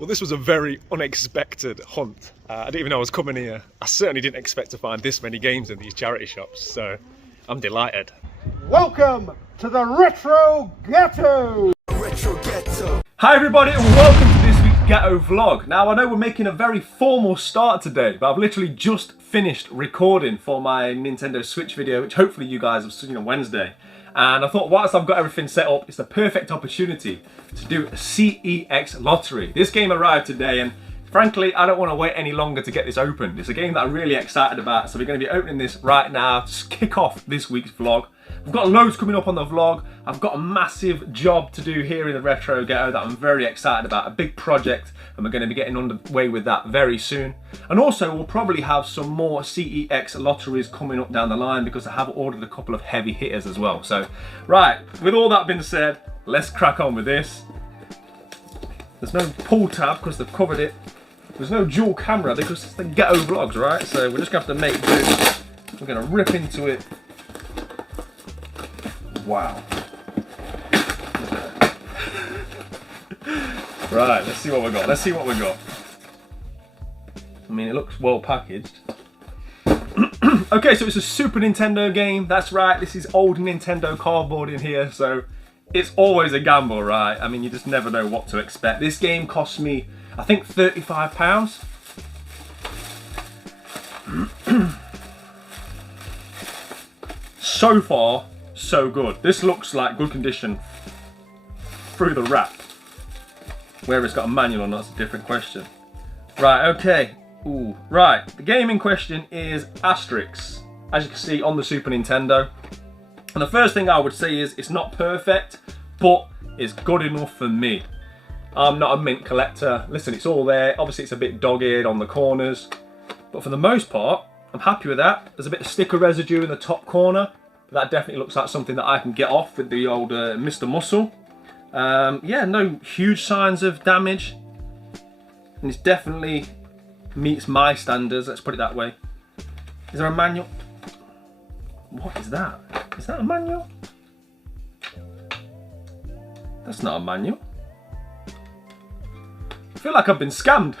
Well, this was a very unexpected hunt. I didn't even know I was coming here. I certainly didn't expect to find this many games in these charity shops, so I'm delighted. Welcome to the Retro Ghetto! Hi everybody and welcome to this week's Ghetto vlog. Now I know we're making a very formal start today, but I've literally just finished recording for my Nintendo Switch video, which hopefully you guys have seen on Wednesday. And I thought whilst I've got everything set up, it's the perfect opportunity to do a CEX Lottery. This game arrived today and frankly, I don't want to wait any longer to get this opened. It's a game that I'm really excited about, so we're going to be opening this right now to kick off this week's vlog. We've got loads coming up on the vlog. I've got a massive job to do here in the Retro Ghetto that I'm very excited about, a big project, and we're going to be getting underway with that very soon. And also, we'll probably have some more CEX lotteries coming up down the line because I have ordered a couple of heavy hitters as well. So, right, with all that being said, let's crack on with this. There's no pull tab because they've covered it. There's no dual camera because it's the Ghetto vlogs, right? So we're just going to have to make do. We're going to rip into it. Wow. Right, let's see what we got. Let's see what we got. I mean, it looks well packaged. Okay, so it's a Super Nintendo game. That's right, this is old Nintendo cardboard in here, so it's always a gamble, right? I mean, you just never know what to expect. This game cost me, I think, £35. So far, so good. This looks like good condition through the wrap. Whether it's got a manual or not is a different question. Right, okay. Ooh. Right, the game in question is Asterix, as you can see on the Super Nintendo. And the first thing I would say is it's not perfect, but it's good enough for me. I'm not a mint collector. Listen, it's all there. Obviously, it's a bit dog-eared on the corners, but for the most part, I'm happy with that. There's a bit of sticker residue in the top corner. That definitely looks like something that I can get off with the old Mr. Muscle. Yeah, no huge signs of damage. And it definitely meets my standards, let's put it that way. Is there a manual? What is that? Is that a manual? That's not a manual. I feel like I've been scammed.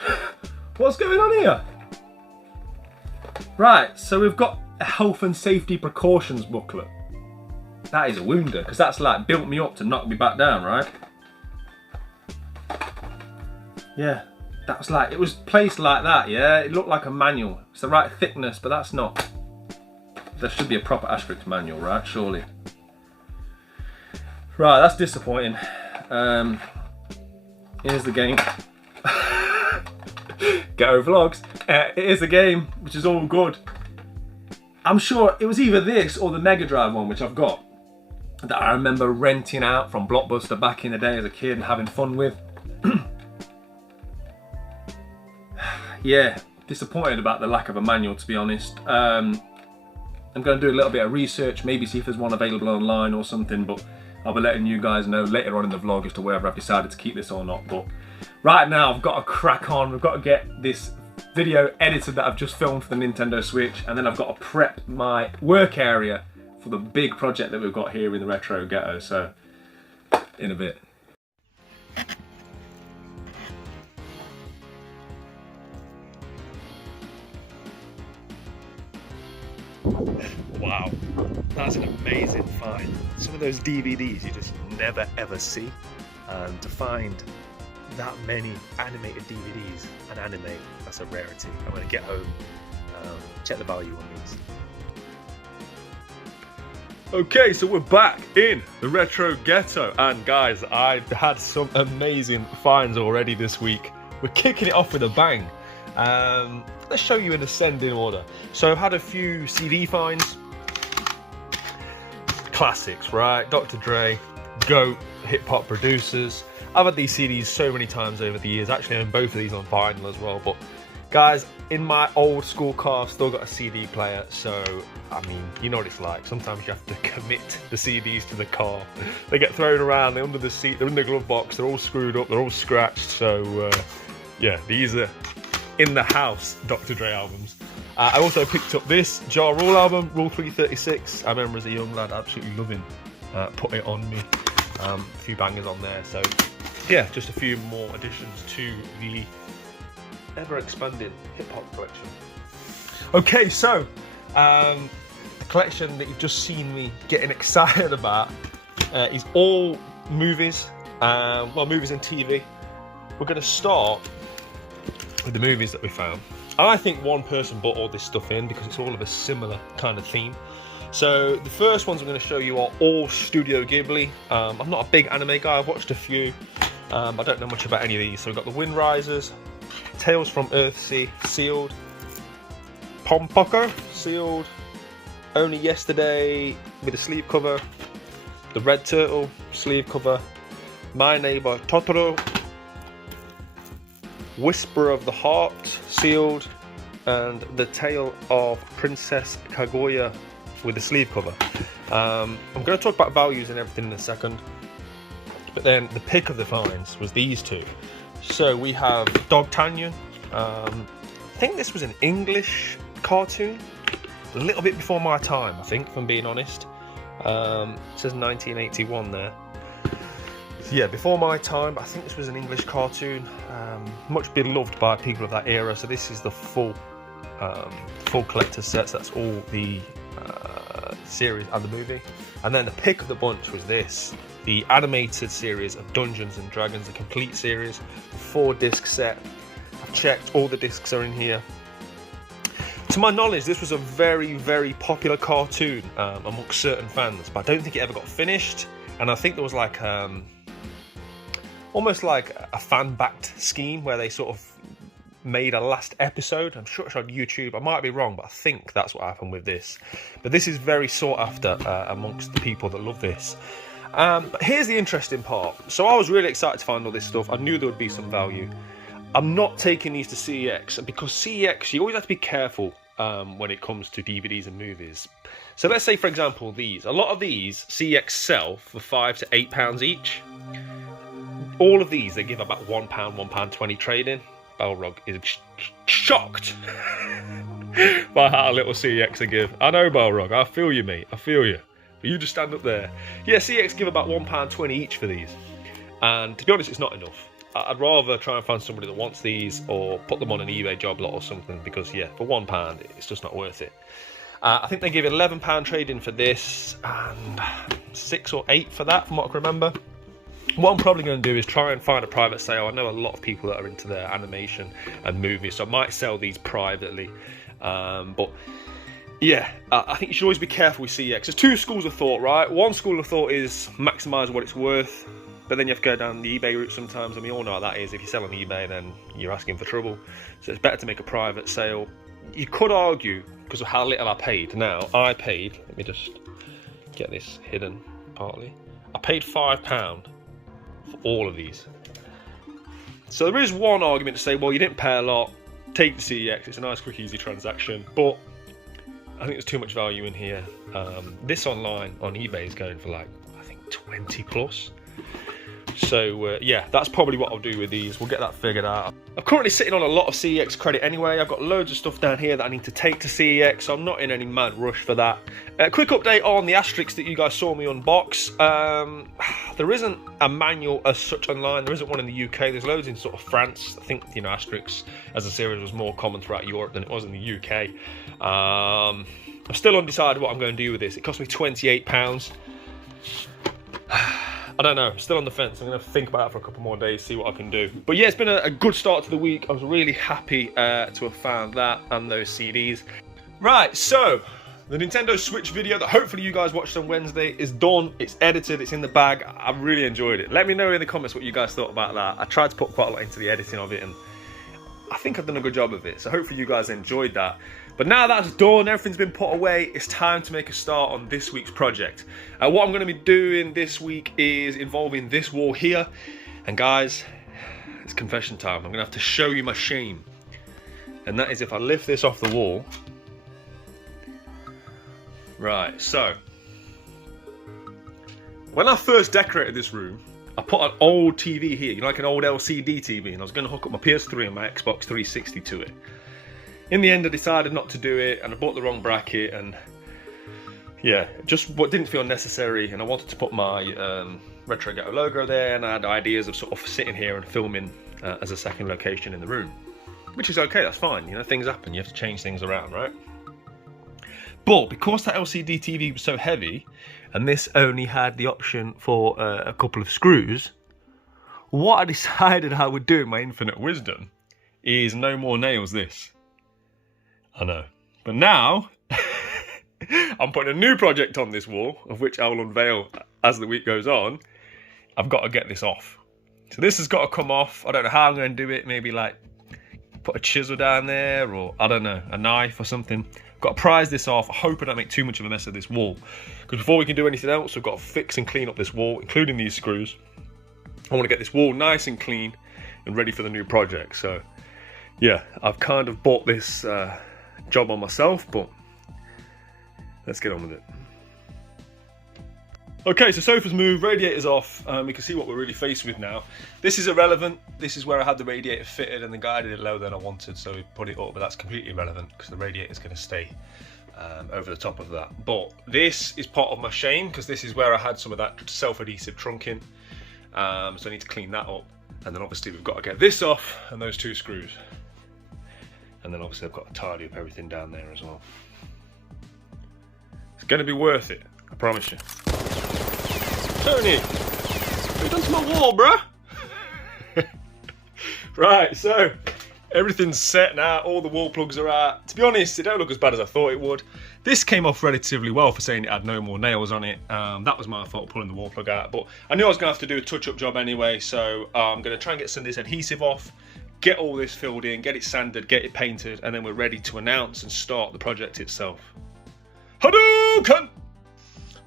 What's going on here? Right, so we've got a health and safety precautions booklet. That is a wounder, because that's like built me up to knock me back down, right? Yeah, that was like, it was placed like that, yeah? It looked like a manual. It's the right thickness, but that's not. There should be a proper Asterix manual, right? Surely. Right, that's disappointing. Here's the game. Ghetto vlogs. It is a game, which is all good. I'm sure it was either this or the Mega Drive one, which I've got, that I remember renting out from Blockbuster back in the day as a kid and having fun with. Yeah, disappointed about the lack of a manual, to be honest. I'm going to do a little bit of research, maybe see if there's one available online or something, but I'll be letting you guys know later on in the vlog as to whether I've decided to keep this or not. But right now, I've got to crack on. We've got to get this video edited that I've just filmed for the Nintendo Switch, and then I've got to prep my work area for the big project that we've got here in the Retro Ghetto. So, in a bit. Wow, that's an amazing find. Some of those DVDs you just never ever see, and to find that many animated DVDs and anime, that's a rarity. I'm going to get home, check the value on these. Okay, so we're back in the Retro Ghetto, and guys, I've had some amazing finds already this week. We're kicking it off with a bang. Let's show you in ascending order. So I've had a few CD finds. Classics, right? Dr. Dre, GOAT, hip-hop producers. I've had these CDs so many times over the years. Actually, I own both of these on vinyl as well. But guys, in my old school car, I've still got a CD player. So, I mean, you know what it's like. Sometimes you have to commit the CDs to the car. They get thrown around, they're under the seat, they're in the glove box, they're all screwed up, they're all scratched. So, yeah, these are in the house Dr. Dre albums. I also picked up this Ja Rule album, Rule 336. I remember as a young lad absolutely loving Put It On Me. A few bangers on there, so yeah, just a few more additions to the ever-expanding hip-hop collection. Okay, so the collection that you've just seen me getting excited about is all movies, well, movies and TV. We're going to start with the movies that we found. I think one person brought all this stuff in because it's all of a similar kind of theme. So the first ones I'm going to show you are all Studio Ghibli. I'm not a big anime guy, I've watched a few. I don't know much about any of these. So we've got the Wind Risers, Tales from Earthsea, sealed. Pompoko, sealed. Only Yesterday with a sleeve cover. The Red Turtle, sleeve cover. My Neighbor Totoro. Whisper of the Heart, sealed. And The Tale of Princess Kaguya with the sleeve cover. I'm going to talk about values and everything in a second. But then the pick of the finds was these two. So we have Dog Tanyan. I think this was an English cartoon. A little bit before my time, I think, if I'm being honest. It says 1981 there. So yeah, before my time, but I think this was an English cartoon. Much beloved by people of that era. So this is the full collector's sets. That's all the series and the movie. And then the pick of the bunch was this. The animated series of Dungeons and Dragons, the complete series, 4-disc set. I've checked, all the discs are in here. To my knowledge, this was a very, very popular cartoon amongst certain fans, but I don't think it ever got finished. And I think there was like almost like a fan-backed scheme where they sort of made a last episode. I'm sure it's on YouTube. I might be wrong, but I think that's what happened with this. But this is very sought after amongst the people that love this. But here's the interesting part. So I was really excited to find all this stuff. I knew there would be some value. I'm not taking these to CEX because CEX, you always have to be careful when it comes to DVDs and movies. So let's say, for example, these. A lot of these CEX sell for £5 to £8 each. All of these, they give about £1, £1.20 trade-in. Balrog is shocked by how little CEX they give. I know, Balrog, I feel you, mate. I feel you. But you just stand up there. Yeah, CEX give about £1.20 each for these. And to be honest, it's not enough. I'd rather try and find somebody that wants these or put them on an eBay job lot or something because, yeah, for £1, it's just not worth it. I think they give £11 trade-in for this and 6 or 8 for that, from what I can remember. What I'm probably going to do is try and find a private sale. I know a lot of people that are into their animation and movies, so I might sell these privately. But yeah, I think you should always be careful with CEX. There's two schools of thought, right? One school of thought is maximise what it's worth, but then you have to go down the eBay route sometimes, and we all know how that is. If you sell on eBay, then you're asking for trouble. So it's better to make a private sale. You could argue, because of how little I paid. Now, I paid, let me just get this hidden partly. I paid £5 for all of these. So there is one argument to say, well, you didn't pay a lot, take the CEX, it's a nice, quick, easy transaction, but I think there's too much value in here. This online on eBay is going for like, I think 20 plus. So yeah, that's probably what I'll do with these. We'll get that figured out. I'm currently sitting on a lot of CEX credit anyway. I've got loads of stuff down here that I need to take to CEX, so I'm not in any mad rush for that. Quick update on the Asterix that you guys saw me unbox. There isn't a manual as such online. There isn't one in the UK. There's loads in sort of France. I think, you know, Asterix as a series was more common throughout Europe than it was in the UK. I'm still undecided what I'm going to do with this. It cost me £28. I don't know, I'm still on the fence. I'm going to think about it for a couple more days, see what I can do. But yeah, it's been a good start to the week. I was really happy to have found that and those CDs. Right, so the Nintendo Switch video that hopefully you guys watched on Wednesday is done. It's edited, it's in the bag. I really enjoyed it. Let me know in the comments what you guys thought about that. I tried to put quite a lot into the editing of it, and I think I've done a good job of it. So hopefully you guys enjoyed that. But now that's done, everything's been put away, it's time to make a start on this week's project. What I'm going to be doing this week is involving this wall here. And guys, it's confession time. I'm going to have to show you my shame. And that is if I lift this off the wall. Right, so when I first decorated this room, I put an old TV here, you know, like an old LCD TV, and I was going to hook up my PS3 and my Xbox 360 to it. In the end, I decided not to do it, and I bought the wrong bracket, and yeah, just what didn't feel necessary. And I wanted to put my Retro Ghetto logo there, and I had ideas of sort of sitting here and filming as a second location in the room, which is okay, that's fine, you know, things happen, you have to change things around, right? But because that LCD TV was so heavy, and this only had the option for a couple of screws, what I decided I would do in my infinite wisdom is no more nails this. I know. But now, I'm putting a new project on this wall, of which I will unveil as the week goes on. I've got to get this off. So this has got to come off. I don't know how I'm going to do it. Maybe like put a chisel down there, or I don't know, a knife or something. Got to prise this off. I hope I don't make too much of a mess of this wall, because before we can do anything else, we've got to fix and clean up this wall, including these screws. I want to get this wall nice and clean and ready for the new project. So yeah, I've kind of bought this job on myself, but let's get on with it. Okay, so sofa's moved, radiator's off. We can see what we're really faced with now. This is irrelevant. This is where I had the radiator fitted, and the guy did it lower than I wanted, so we put it up, but that's completely irrelevant because the radiator is going to stay over the top of that. But this is part of my shame, because this is where I had some of that self-adhesive trunking. So I need to clean that up, and then obviously we've got to get this off and those two screws, and then obviously I've got to tidy up everything down there as well. It's going to be worth it, I promise you. Tony, what have you done to my wall, bruh? Right, so everything's set now, all the wall plugs are out. To be honest, it don't look as bad as I thought it would. This came off relatively well for saying it had no more nails on it. That was my fault, pulling the wall plug out, but I knew I was going to have to do a touch-up job anyway, so I'm going to try and get some of this adhesive off, get all this filled in, get it sanded, get it painted, and then we're ready to announce and start the project itself. Hadouken!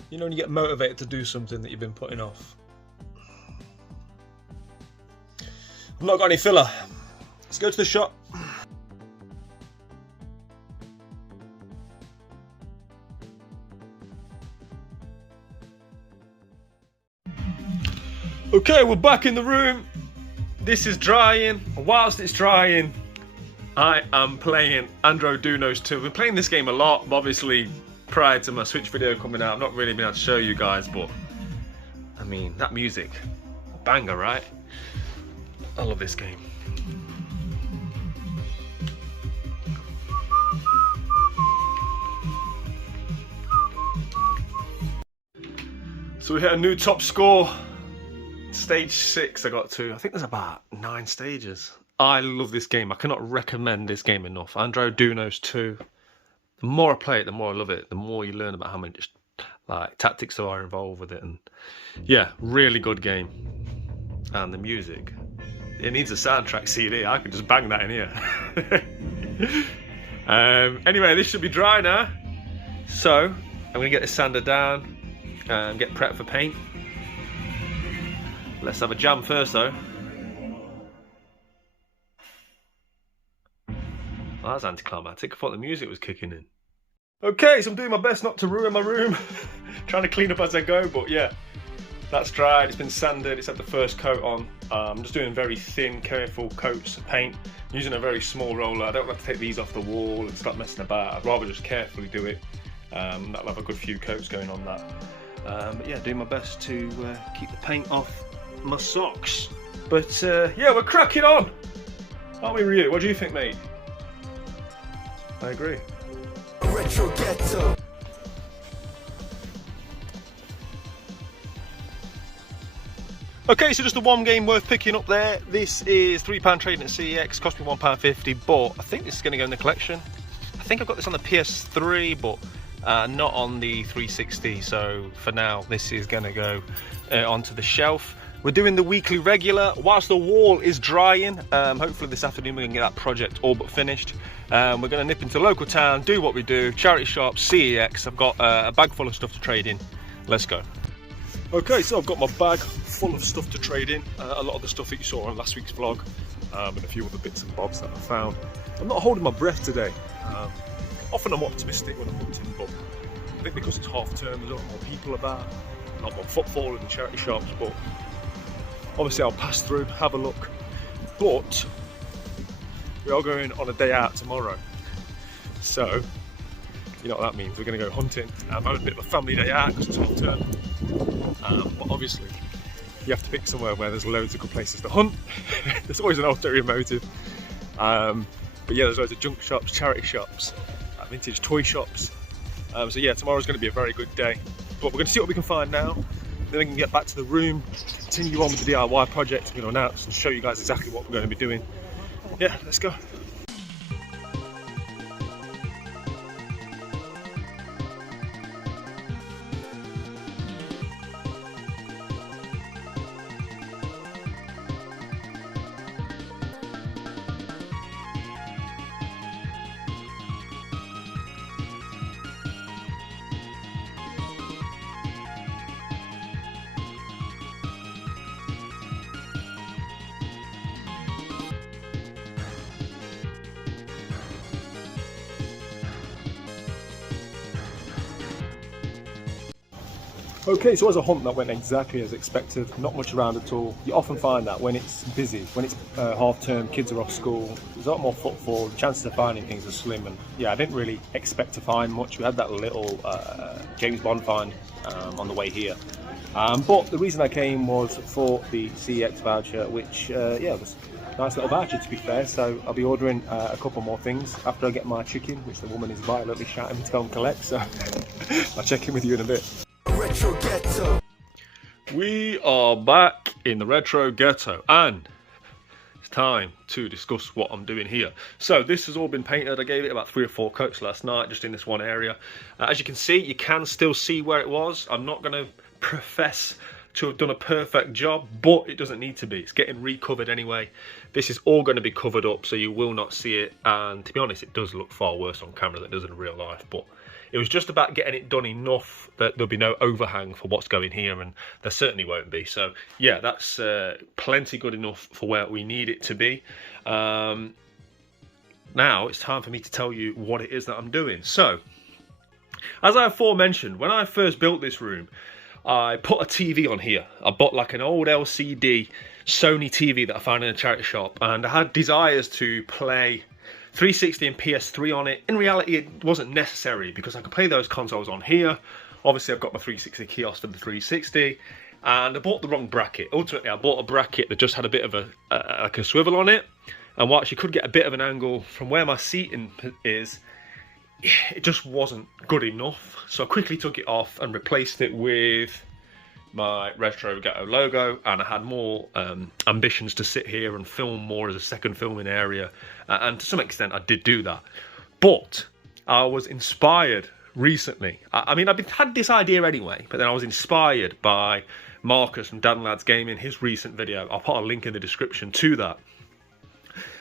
You know when you get motivated to do something that you've been putting off. I've not got any filler. Let's go to the shop. Okay, we're back in the room. This is drying. Whilst it's drying, I am playing Andro Dunos 2. I've been playing this game a lot, but obviously prior to my Switch video coming out, I've not really been able to show you guys, but I mean, that music, banger, right? I love this game. So we hit a new top score. Stage 6 I got to. I think there's about 9 stages. I love this game. I cannot recommend this game enough. Andro Dunos 2. The more I play it, the more I love it. The more you learn about how many like tactics there are involved with it. And yeah, really good game. And the music. It needs a soundtrack CD. I could just bang that in here. Anyway, this should be dry now. So I'm going to get this sander down and get prepped for paint. Let's have a jam first though. Well, that was anticlimactic. I thought the music was kicking in. Okay, so I'm doing my best not to ruin my room. Trying to clean up as I go, but yeah. That's dried, it's been sanded, it's had the first coat on. I'm just doing very thin, careful coats of paint. I'm using a very small roller. I don't have to take these off the wall and start messing about. I'd rather just carefully do it. That'll have a good few coats going on that. But yeah, doing my best to keep the paint off my socks. But yeah, we're cracking on, aren't we, Ryu? What do you think, mate? I agree. Retro Ghetto. Okay, so just the one game worth picking up there. This is £3 trading at CEX, cost me £1.50, but I think this is going to go in the collection. I think I've got this on the PS3, but not on the 360, so for now this is going to go onto the shelf. We're doing the weekly regular whilst the wall is drying. Hopefully this afternoon we're going to get that project all but finished. We're going to nip into local town, do what we do, charity shop, CEX. I've got a bag full of stuff to trade in. Let's go. Okay, so I've got my bag full of stuff to trade in. A lot of the stuff that you saw on last week's vlog, and a few other bits and bobs that I found. I'm not holding my breath today. Often I'm optimistic when I'm hunting, but I think because it's half term, there's a lot more people about, a lot more footfall in the charity shops, but obviously I'll pass through, have a look. But we are going on a day out tomorrow, so you know what that means. We're going to go hunting. I'm having a bit of a family day out because it's half term. But obviously you have to pick somewhere where there's loads of good places to hunt. There's always an ulterior motive. But yeah, there's loads of junk shops, charity shops, vintage toy shops. So yeah, tomorrow's going to be a very good day. But we're going to see what we can find now. Then we can get back to the room, continue on with the DIY project. I'm going to announce and show you guys exactly what we're going to be doing. Yeah, let's go. Okay, so it was a hunt that went exactly as expected, not much around at all. You often find that when it's busy, when it's half term, kids are off school, there's a lot more footfall, chances of finding things are slim, and yeah, I didn't really expect to find much. We had that little James Bond find on the way here. But the reason I came was for the CEX voucher, which yeah, was a nice little voucher to be fair, so I'll be ordering a couple more things after I get my chicken, which the woman is violently shouting me to go and collect, so I'll check in with you in a bit. Retro Ghetto. We are back in the Retro Ghetto and it's time to discuss what I'm doing here. So this has all been painted. I gave it about 3 or 4 coats last night just in this one area. As you can see, you can still see where it was. I'm not going to profess to have done a perfect job, but it doesn't need to be. It's getting recovered anyway. This is all going to be covered up so you will not see it, and to be honest, it does look far worse on camera than it does in real life, but it was just about getting it done enough that there'll be no overhang for what's going here, and there certainly won't be. So yeah, that's plenty good enough for where we need it to be. Now it's time for me to tell you what it is that I'm doing. So, as I aforementioned, when I first built this room, I put a TV on here. I bought like an old LCD Sony TV that I found in a charity shop, and I had desires to play 360 and PS3 on it. In reality, it wasn't necessary because I could play those consoles on here. Obviously, I've got my 360 kiosk for the 360, and I bought the wrong bracket. Ultimately, I bought a bracket that just had a bit of like a swivel on it, and whilst you could get a bit of an angle from where my seating is, it just wasn't good enough. So I quickly took it off and replaced it with my Retro Ghetto logo, and I had more ambitions to sit here and film more as a second filming area, and to some extent I did do that. But I was inspired recently. I mean, I've had this idea anyway, but then I was inspired by Marcus from Dan Lads Gaming, his recent video. I'll put a link in the description to that.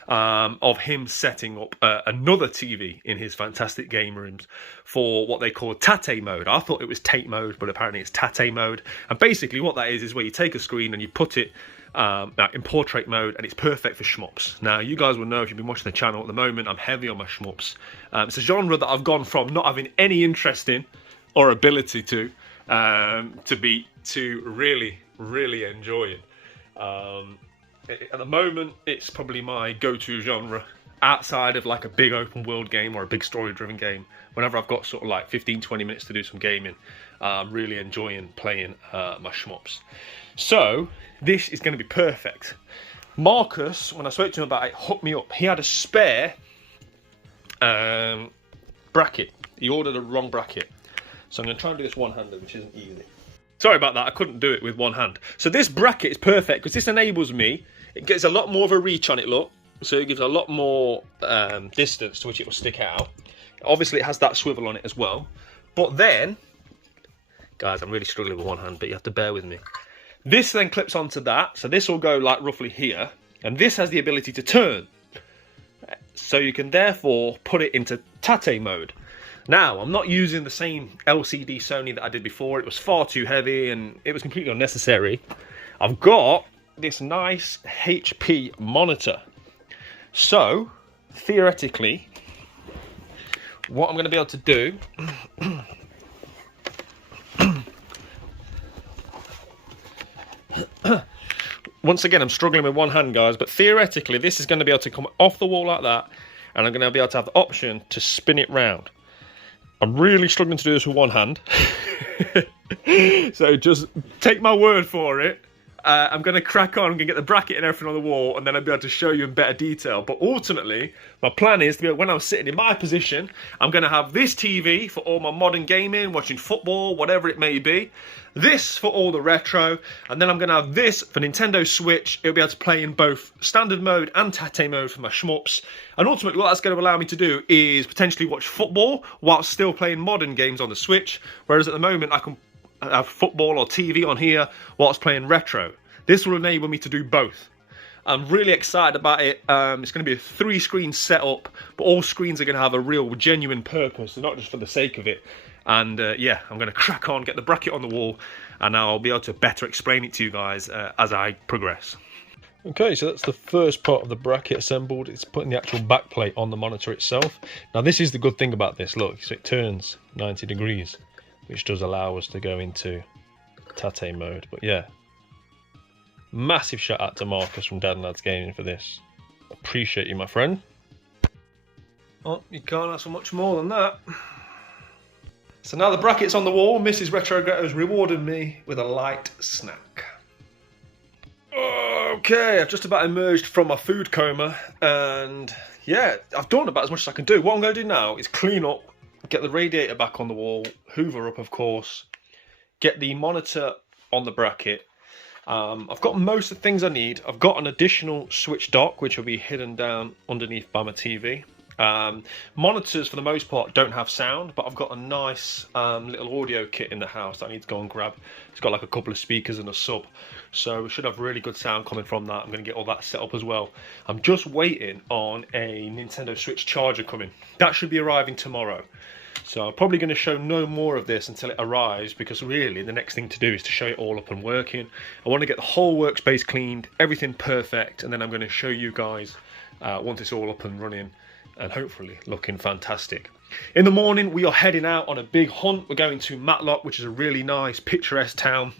Of him setting up another TV in his fantastic game rooms for what they call Tate mode. I thought it was Tate mode, but apparently it's Tate mode. And basically what that is where you take a screen and you put it in portrait mode, and it's perfect for shmups. Now, you guys will know if you've been watching the channel at the moment, I'm heavy on my shmups. It's a genre that I've gone from not having any interest in or ability to really, really enjoying. At the moment, it's probably my go-to genre outside of like a big open world game or a big story-driven game. Whenever I've got sort of like 15-20 minutes to do some gaming, I'm really enjoying playing my shmups. So this is going to be perfect. Marcus, when I spoke to him about it, hooked me up. He had a spare bracket. He ordered a wrong bracket. So I'm going to try and do this one-handed, which isn't easy. Sorry about that, I couldn't do it with one hand. So this bracket is perfect because this enables me, it gets a lot more of a reach on it, look. So it gives a lot more distance to which it will stick out. Obviously it has that swivel on it as well. But then, guys, I'm really struggling with one hand, but you have to bear with me. This then clips onto that, so this will go like roughly here. And this has the ability to turn. So you can therefore put it into Tate mode. Now, I'm not using the same LCD Sony that I did before. It was far too heavy and it was completely unnecessary. I've got this nice HP monitor. So, theoretically, what I'm going to be able to do... Once again, I'm struggling with one hand, guys, but theoretically, this is going to be able to come off the wall like that, and I'm going to be able to have the option to spin it round. I'm really struggling to do this with one hand. So just take my word for it. I'm going to crack on, I'm going to get the bracket and everything on the wall, and then I'll be able to show you in better detail. But ultimately, my plan is to be, when I'm sitting in my position, I'm going to have this TV for all my modern gaming, watching football, whatever it may be. This for all the retro, and then I'm going to have this for Nintendo Switch. It'll be able to play in both standard mode and tate mode for my shmups. And ultimately what that's going to allow me to do is potentially watch football whilst still playing modern games on the Switch. Whereas at the moment I can have football or TV on here whilst playing retro. This will enable me to do both. I'm really excited about it. It's going to be a 3-screen setup, but all screens are going to have a real genuine purpose, not just for the sake of it. And yeah, I'm going to crack on, get the bracket on the wall, and I'll be able to better explain it to you guys as I progress. Okay, so that's the first part of the bracket assembled. It's putting the actual backplate on the monitor itself. Now this is the good thing about this, look, so it turns 90 degrees, which does allow us to go into tate mode. But yeah, massive shout out to Marcus from Dad and Lads Gaming for this. Appreciate you, my friend. Oh, you can't ask for much more than that. So now the bracket's on the wall, Mrs. Retro Ghetto's rewarded me with a light snack. Okay, I've just about emerged from my food coma, and yeah, I've done about as much as I can do. What I'm going to do now is clean up, get the radiator back on the wall, hoover up of course, get the monitor on the bracket. I've got most of the things I need. I've got an additional switch dock which will be hidden down underneath by my TV. Monitors for the most part don't have sound, but I've got a nice little audio kit in the house that I need to go and grab. It's got like a couple of speakers and a sub, so we should have really good sound coming from that. I'm going to get all that set up as well. I'm just waiting on a Nintendo Switch charger coming. That should be arriving tomorrow. So I'm probably going to show no more of this until it arrives, because really the next thing to do is to show it all up and working. I want to get the whole workspace cleaned, everything perfect, and then I'm going to show you guys once it's all up and running and hopefully looking fantastic. In the morning we are heading out on a big hunt. We're going to Matlock, which is a really nice picturesque town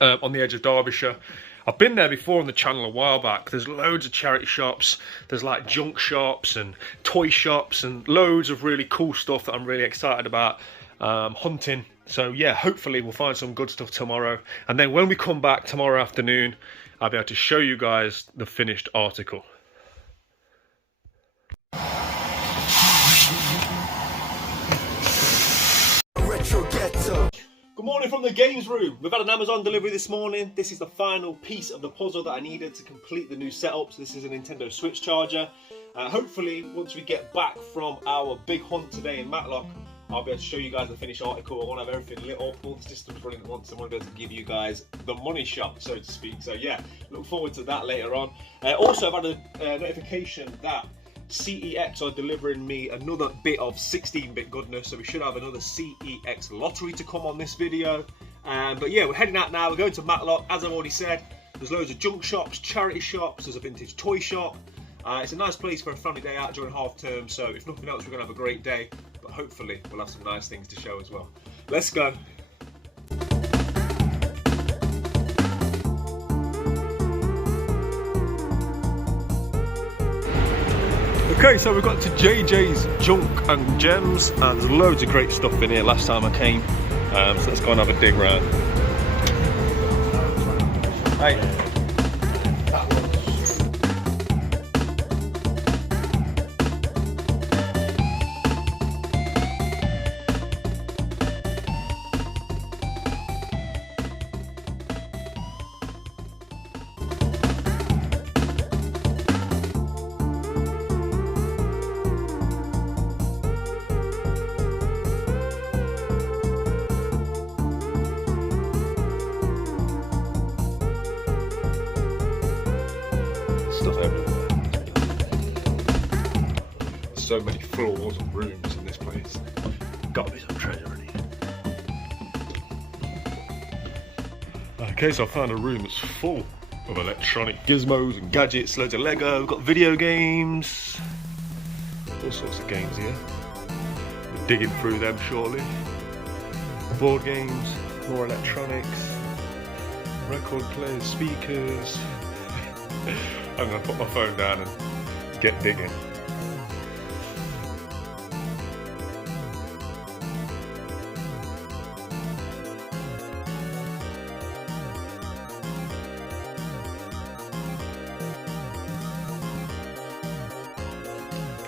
on the edge of Derbyshire. I've been there before on the channel a while back. There's loads of charity shops, there's like junk shops and toy shops and loads of really cool stuff that I'm really excited about hunting. So yeah, hopefully we'll find some good stuff tomorrow, and then when we come back tomorrow afternoon I'll be able to show you guys the finished article. Good morning from the games room. We've had an Amazon delivery this morning. This is the final piece of the puzzle that I needed to complete the new setup. So this is a Nintendo Switch charger. Hopefully, once we get back from our big hunt today in Matlock, I'll be able to show you guys the finished article. I want to have everything lit up, all the systems running at once. I want to be able to give you guys the money shot, so to speak. So yeah, look forward to that later on. Also, I've had a notification that CEX are delivering me another bit of 16-bit goodness, so we should have another CEX Lottery to come on this video. But yeah, we're heading out now. We're going to Matlock. As I've already said, there's loads of junk shops, charity shops, there's a vintage toy shop. It's a nice place for a family day out during half term, so if nothing else, we're going to have a great day, but hopefully we'll have some nice things to show as well. Let's go. Okay, so we've got to JJ's Junk and Gems, and there's loads of great stuff in here last time I came, so let's go and have a dig round. Hey. Stuff everywhere. So many floors and rooms in this place. Gotta be some treasure in here. Okay, so I found a room that's full of electronic gizmos and gadgets, loads of Lego, we've got video games, all sorts of games here. We're digging through them shortly. Board games, more electronics, record players, speakers. I'm going to put my phone down and get digging.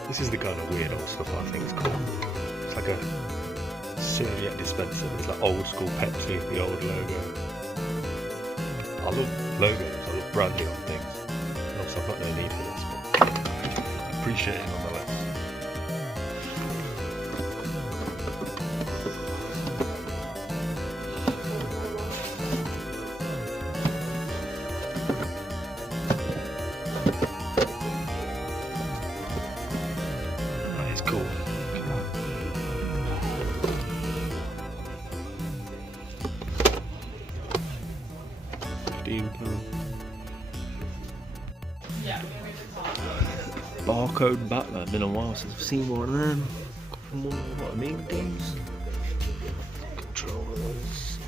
This is the kind of weird old stuff I think it's called. It's like a Soviet dispenser. It's like old school Pepsi, the old logo. I love logos, I love branding on things. And also I've got no need for this, but I appreciate it nonetheless. That is cool. Barcode Batman, been a while since I've seen one of them. What I mean, things. Controllers.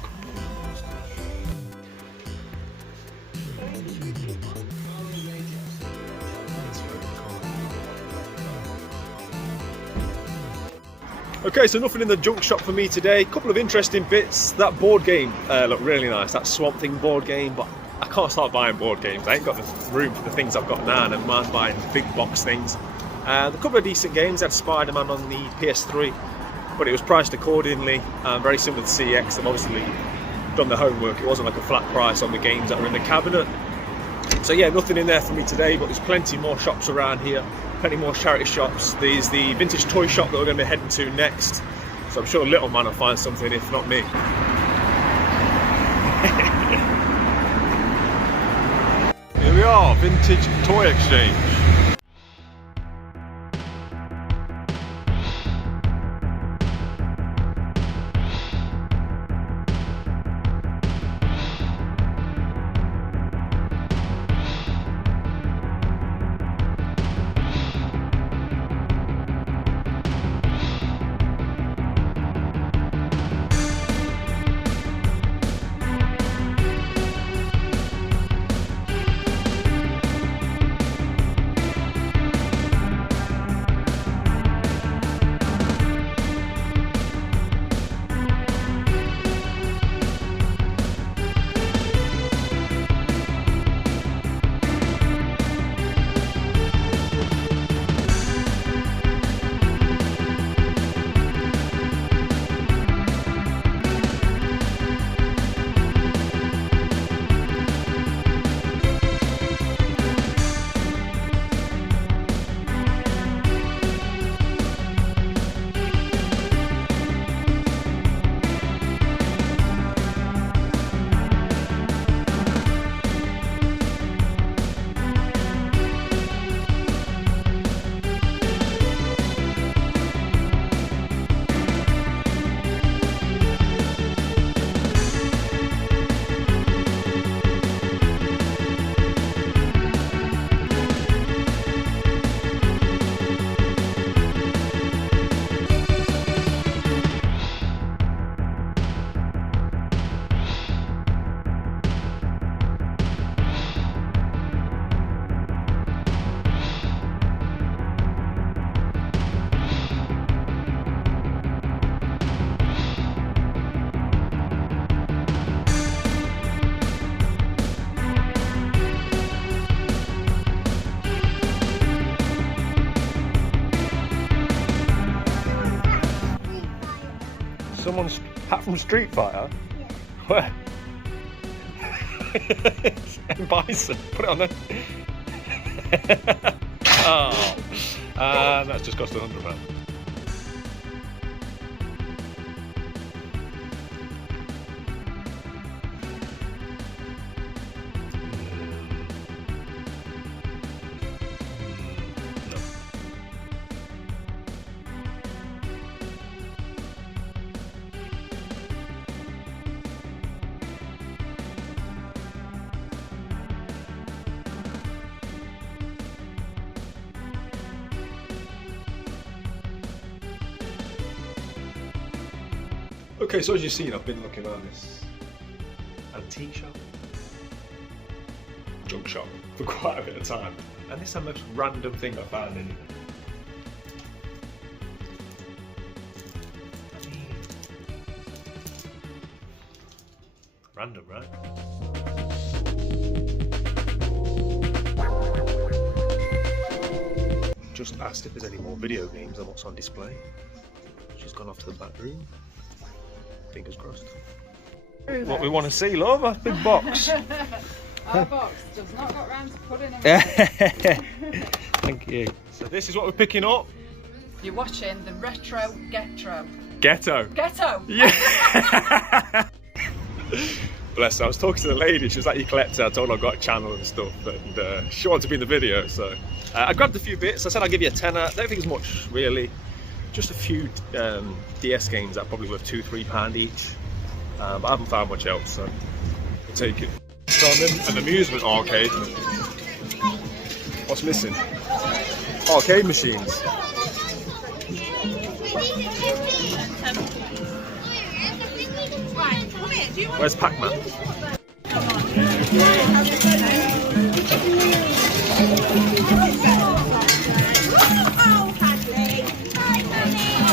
Okay, so nothing in the junk shop for me today. Couple of interesting bits. That board game looked really nice. That Swamp Thing board game, but I can't start buying board games. I ain't got the room for the things I've got now, and I don't mind buying big box things. A couple of decent games. I had Spider-Man on the PS3, but it was priced accordingly. Very similar to CEX. I've obviously done the homework. It wasn't like a flat price on the games that were in the cabinet. So yeah, nothing in there for me today, but there's plenty more shops around here. Plenty more charity shops. There's the vintage toy shop that we're going to be heading to next. So I'm sure Little Man will find something, if not me. Here we are, vintage toy exchange. Someone's hat from Street Fighter? Yeah. Where? Bison. Put it on there. Oh. That's just cost £100. Okay, so as you've seen, I've been looking around this antique shop, junk shop, for quite a bit of time, and this is the most random thing I found in here. I mean, random, right? just asked if there's any more video games than what's on display. She's gone off to the back room. Fingers crossed. What we want to see, love, a big box. Our box does not got round to putting them. Thank you. So this is what we're picking up. You're watching the Retro Ghetto. Ghetto. Ghetto! Yeah! Bless her, I was talking to the lady, she was like, you collector, I told her I've got a channel and stuff, and she wanted to be in the video, so I grabbed a few bits. I said I'll give you a tenner. I don't think it's much, really. Just a few DS games that are probably worth £2–3 each, but I haven't found much else, so we'll take it. So I'm in an amusement arcade. What's missing? Arcade machines. Where's Pac-Man?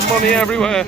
Money everywhere.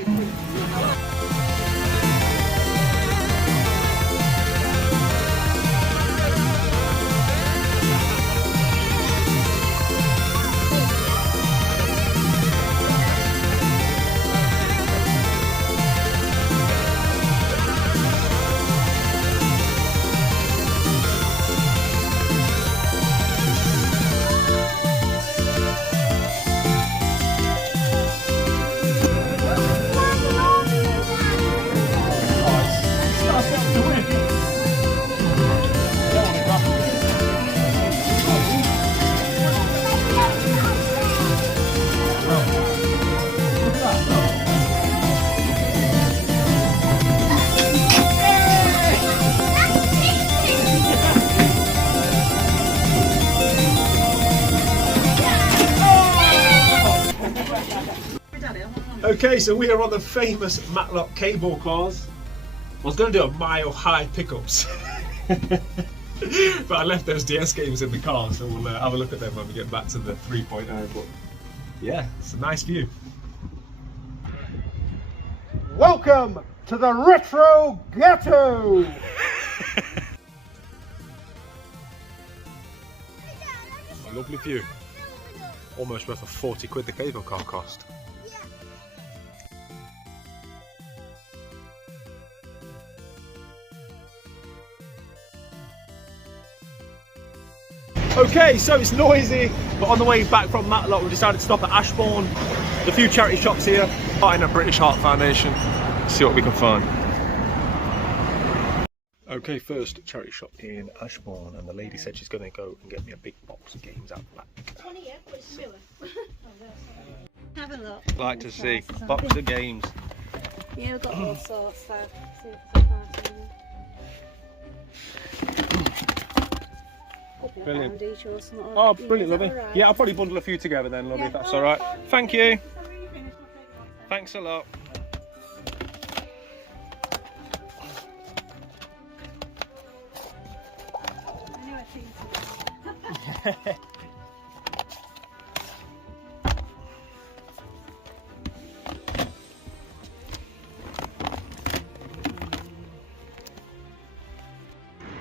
Okay, so we are on the famous Matlock cable cars. I was going to do a mile-high pickups, but I left those DS games in the car, so we'll have a look at them when we get back to the 3.0. But yeah, it's a nice view. Welcome to the Retro Ghetto! A lovely view. Almost worth a 40 quid the cable car cost. Okay, so it's noisy, but on the way back from Matlock we decided to stop at Ashbourne. There's a few charity shops here, starting a British Heart Foundation. See what we can find. Okay, first charity shop in Ashbourne, and the lady said she's going to go and get me a big box of games out back. Have a look. Like to see a box of games. Yeah, we've got all sorts there. See if I can find them. Brilliant. Each or something. Oh, brilliant, lovely. Right? Yeah, I'll probably bundle a few together then, lovely, if that's all right. Thank you. Thanks a lot.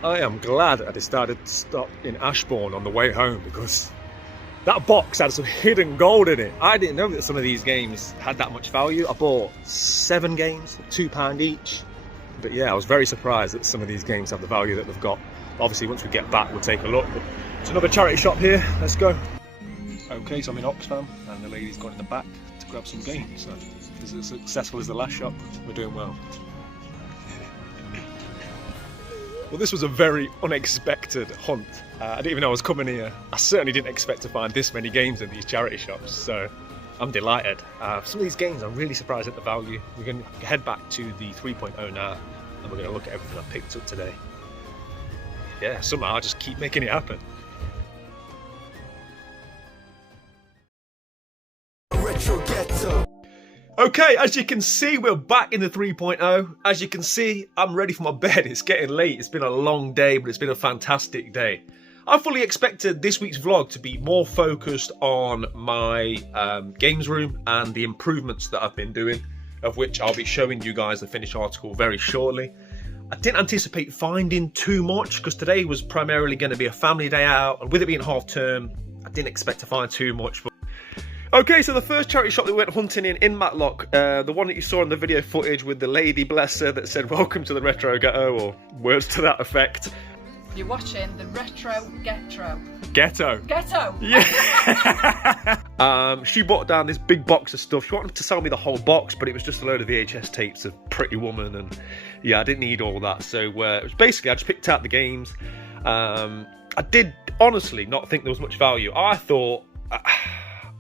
I am glad I decided to stop in Ashbourne on the way home, because that box had some hidden gold in it. I didn't know that some of these games had that much value. I bought 7 games, £2 each. But yeah, I was very surprised that some of these games have the value that they've got. Obviously, once we get back, we'll take a look. But it's another charity shop here. Let's go. Okay, so I'm in Oxfam, and the lady's gone in the back to grab some games. So if it's as successful as the last shop, we're doing well. Well, this was a very unexpected hunt. I didn't even know I was coming here. I certainly didn't expect to find this many games in these charity shops, so I'm delighted. Some of these games, I'm really surprised at the value. We're going to head back to the 3.0 now, and we're going to look at everything I picked up today. Yeah, somehow I just keep making it happen. Retro Ghetto. Okay, as you can see, we're back in the 3.0. As you can see, I'm ready for my bed. It's getting late. It's been a long day, but it's been a fantastic day. I fully expected this week's vlog to be more focused on my games room and the improvements that I've been doing, of which I'll be showing you guys the finished article very shortly. I didn't anticipate finding too much, because today was primarily going to be a family day out, and with it being half term, I didn't expect to find too much. But Okay, so the first charity shop that we went hunting in Matlock, the one that you saw in the video footage with the lady, bless her, that said welcome to the Retro Ghetto, or words to that effect. You're watching the Retro Ghetto. Ghetto. Ghetto! Yeah! She bought down this big box of stuff. She wanted to sell me the whole box, but it was just a load of VHS tapes of Pretty Woman, and yeah, I didn't need all that. So it was basically, I just picked out the games. I did honestly not think there was much value. I thought...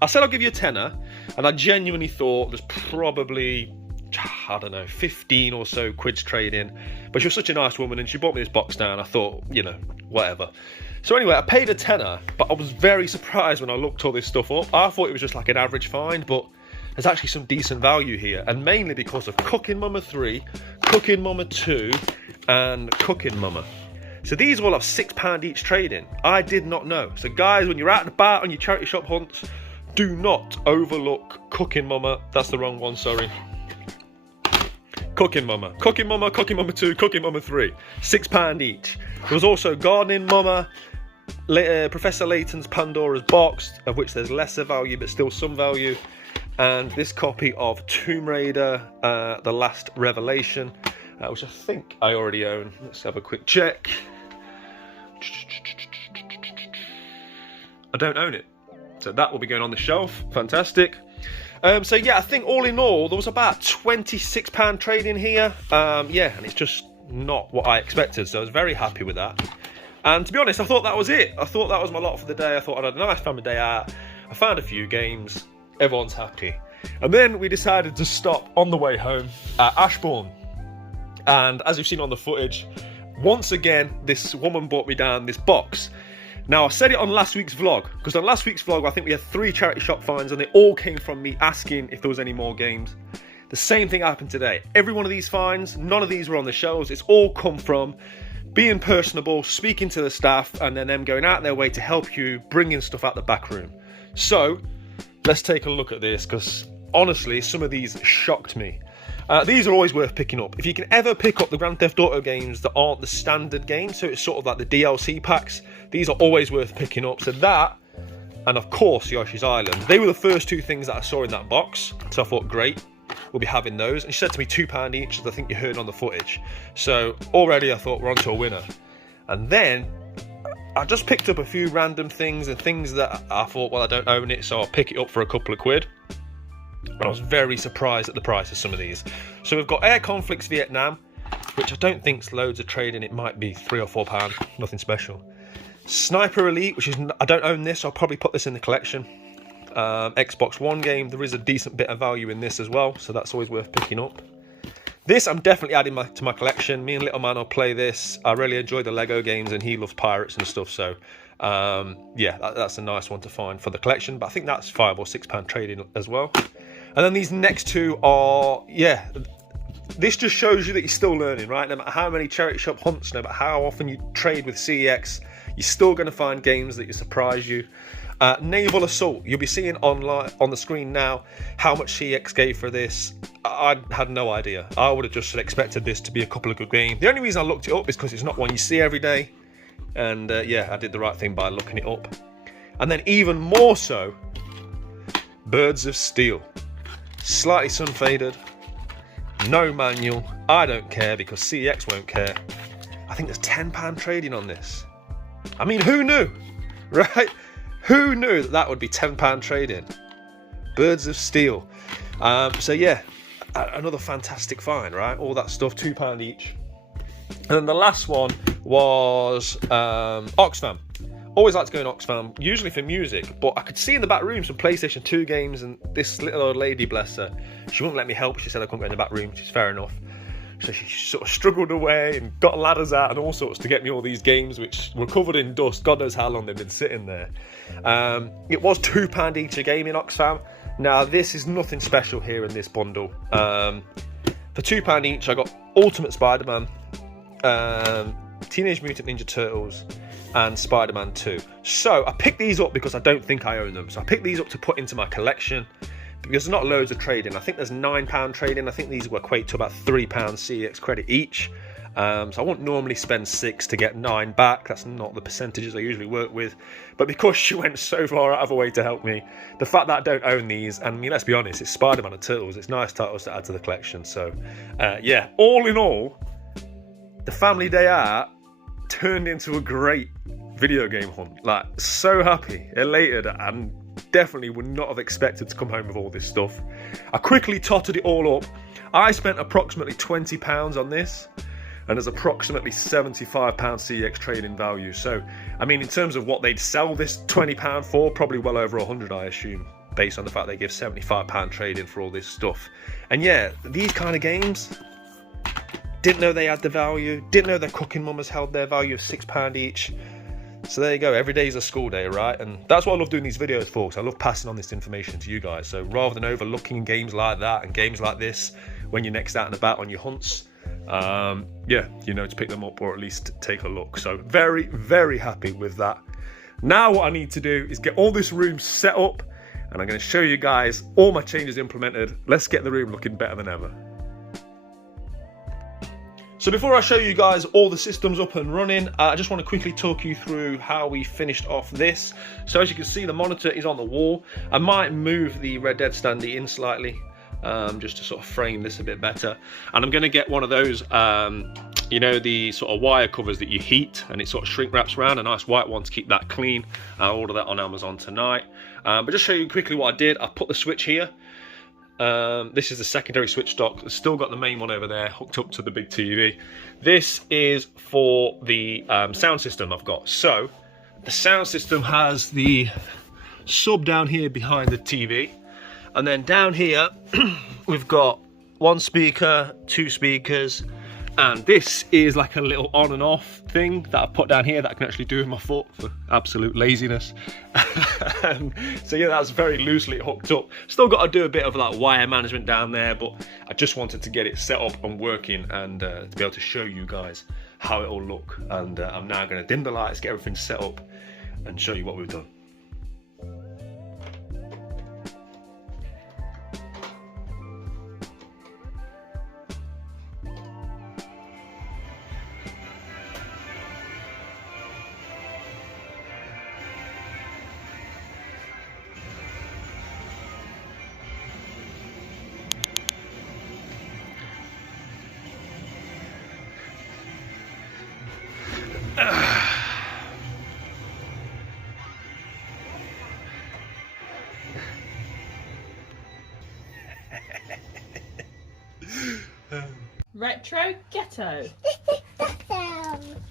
I said I'll give you a tenner, and I genuinely thought there's probably, I don't know, 15 or so quids trading. But she was such a nice woman, and she bought me this box down. I thought, you know, whatever. So anyway, I paid a tenner, but I was very surprised when I looked all this stuff up. I thought it was just like an average find, but there's actually some decent value here, and mainly because of Cooking Mama 3, Cooking Mama 2, and Cooking Mama. So these all have £6 each trading. I did not know. So guys, when you're out and about on your charity shop hunts, do not overlook Cooking Mama. That's the wrong one, sorry. Cooking Mama. Cooking Mama, Cooking Mama 2, Cooking Mama 3. £6 each. There was also Gardening Mama, Professor Layton's Pandora's Box, of which there's lesser value but still some value. And this copy of Tomb Raider, The Last Revelation, which I think I already own. Let's have a quick check. I don't own it. So that will be going on the shelf. Fantastic. So yeah, I think all in all, there was about £26 trading here. Yeah, and it's just not what I expected. So I was very happy with that. And to be honest, I thought that was it. I thought that was my lot for the day. I thought I'd had a nice family day out. I found a few games. Everyone's happy. And then we decided to stop on the way home at Ashbourne. And as you've seen on the footage, once again, this woman brought me down this box. Now, I said it on last week's vlog, because on last week's vlog, I think we had 3 charity shop finds, and they all came from me asking if there was any more games. The same thing happened today. Every one of these finds, none of these were on the shelves. It's all come from being personable, speaking to the staff, and then them going out their way to help you, bringing stuff out the back room. So, let's take a look at this, because honestly, some of these shocked me. These are always worth picking up. If you can ever pick up the Grand Theft Auto games that aren't the standard games, so it's sort of like the DLC packs, these are always worth picking up. So that, and of course Yoshi's Island, they were the first 2 things that I saw in that box. So I thought, great, we'll be having those. And she said to me £2 each, as I think you heard on the footage. So already I thought we're on to a winner. And then I just picked up a few random things and things that I thought, well, I don't own it, so I'll pick it up for a couple of quid. And I was very surprised at the price of some of these. So we've got Air Conflicts Vietnam, which I don't think's loads of trading. It might be £3 or £4, nothing special. Sniper Elite, which is, I don't own this, so I'll probably put this in the collection. Xbox One game, there is a decent bit of value in this as well, so that's always worth picking up. This I'm definitely adding to my collection. Me and Little Man will play this. I really enjoy the Lego games, and he loves pirates and stuff, so yeah, that's a nice one to find for the collection. But I think that's £5 or £6 trading as well. And then these next 2 are, yeah, this just shows you that you're still learning, right? No matter how many charity shop hunts, no matter how often you trade with CEX, you're still going to find games that surprise you. Naval Assault, you'll be seeing online on the screen now how much CEX gave for this. I had no idea. I would have just expected this to be a couple of good games. The only reason I looked it up is because it's not one you see every day. And yeah, I did the right thing by looking it up. And then even more so, Birds of Steel. Slightly sun faded, no manual. I don't care because CEX won't care. I think there's £10 trading on this. I mean, who knew, right? Who knew that would be £10 trading? Birds of Steel. So yeah, another fantastic find, right? All that stuff, £2 each. And then the last one was Oxfam. Always like to go in Oxfam, usually for music, but I could see in the back room some PlayStation 2 games, and this little old lady, bless her, she wouldn't let me help. She said I couldn't go in the back room, which is fair enough. So she sort of struggled away and got ladders out and all sorts to get me all these games, which were covered in dust. God knows how long they've been sitting there. It was £2 each a game in Oxfam. Now, this is nothing special here in this bundle. For £2 each, I got Ultimate Spider-Man, Teenage Mutant Ninja Turtles, and Spider-Man 2. So I picked these up because I don't think I own them. So I picked these up to put into my collection because there's not loads of trading. I think there's £9 trading. I think these will equate to about £3 CEX credit each. So I won't normally spend 6 to get 9 back. That's not the percentages I usually work with. But because she went so far out of her way to help me, the fact that I don't own these, and I mean, let's be honest, it's Spider-Man and Turtles. It's nice titles to add to the collection. So yeah, all in all, the family day out turned into a great video game hunt. Like, so happy, elated, and definitely would not have expected to come home with all this stuff. I quickly totted it all up. I spent approximately £20 on this, and there's approximately £75 CEX trading value. So, I mean, in terms of what they'd sell this £20 for, probably well over 100, I assume, based on the fact they give £75 trading for all this stuff. And yeah, these kind of games, didn't know they had the value, didn't know their cooking mamas held their value of £6 each. So there you go, every day is a school day, right? And that's what I love doing these videos for, because I love passing on this information to you guys. So rather than overlooking games like that and games like this when you're next out and about on your hunts, yeah, you know, to pick them up or at least take a look. So very, very happy with that. Now what I need to do is get all this room set up, and I'm going to show you guys all my changes implemented. Let's get the room looking better than ever. So before I show you guys all the systems up and running, I just want to quickly talk you through how we finished off this. So as you can see, the monitor is on the wall. I might move the Red Dead standee in slightly, just to sort of frame this a bit better. And I'm going to get one of those, you know, the sort of wire covers that you heat and it sort of shrink wraps around, a nice white one to keep that clean. I'll order that on Amazon tonight. But just show you quickly what I did. I put the switch here. This is the secondary switch stock. It's still got the main one over there hooked up to the big TV. This is for the sound system I've got. So the sound system has the sub down here behind the TV, and then down here we've got 1 speaker, 2 speakers, and this is like a little on and off thing that I put down here that I can actually do with my foot for absolute laziness. So yeah, that's very loosely hooked up. Still got to do a bit of like wire management down there, but I just wanted to get it set up and working, and to be able to show you guys how it will look. And I'm now going to dim the lights, get everything set up, and show you what we've done. Retro Ghetto.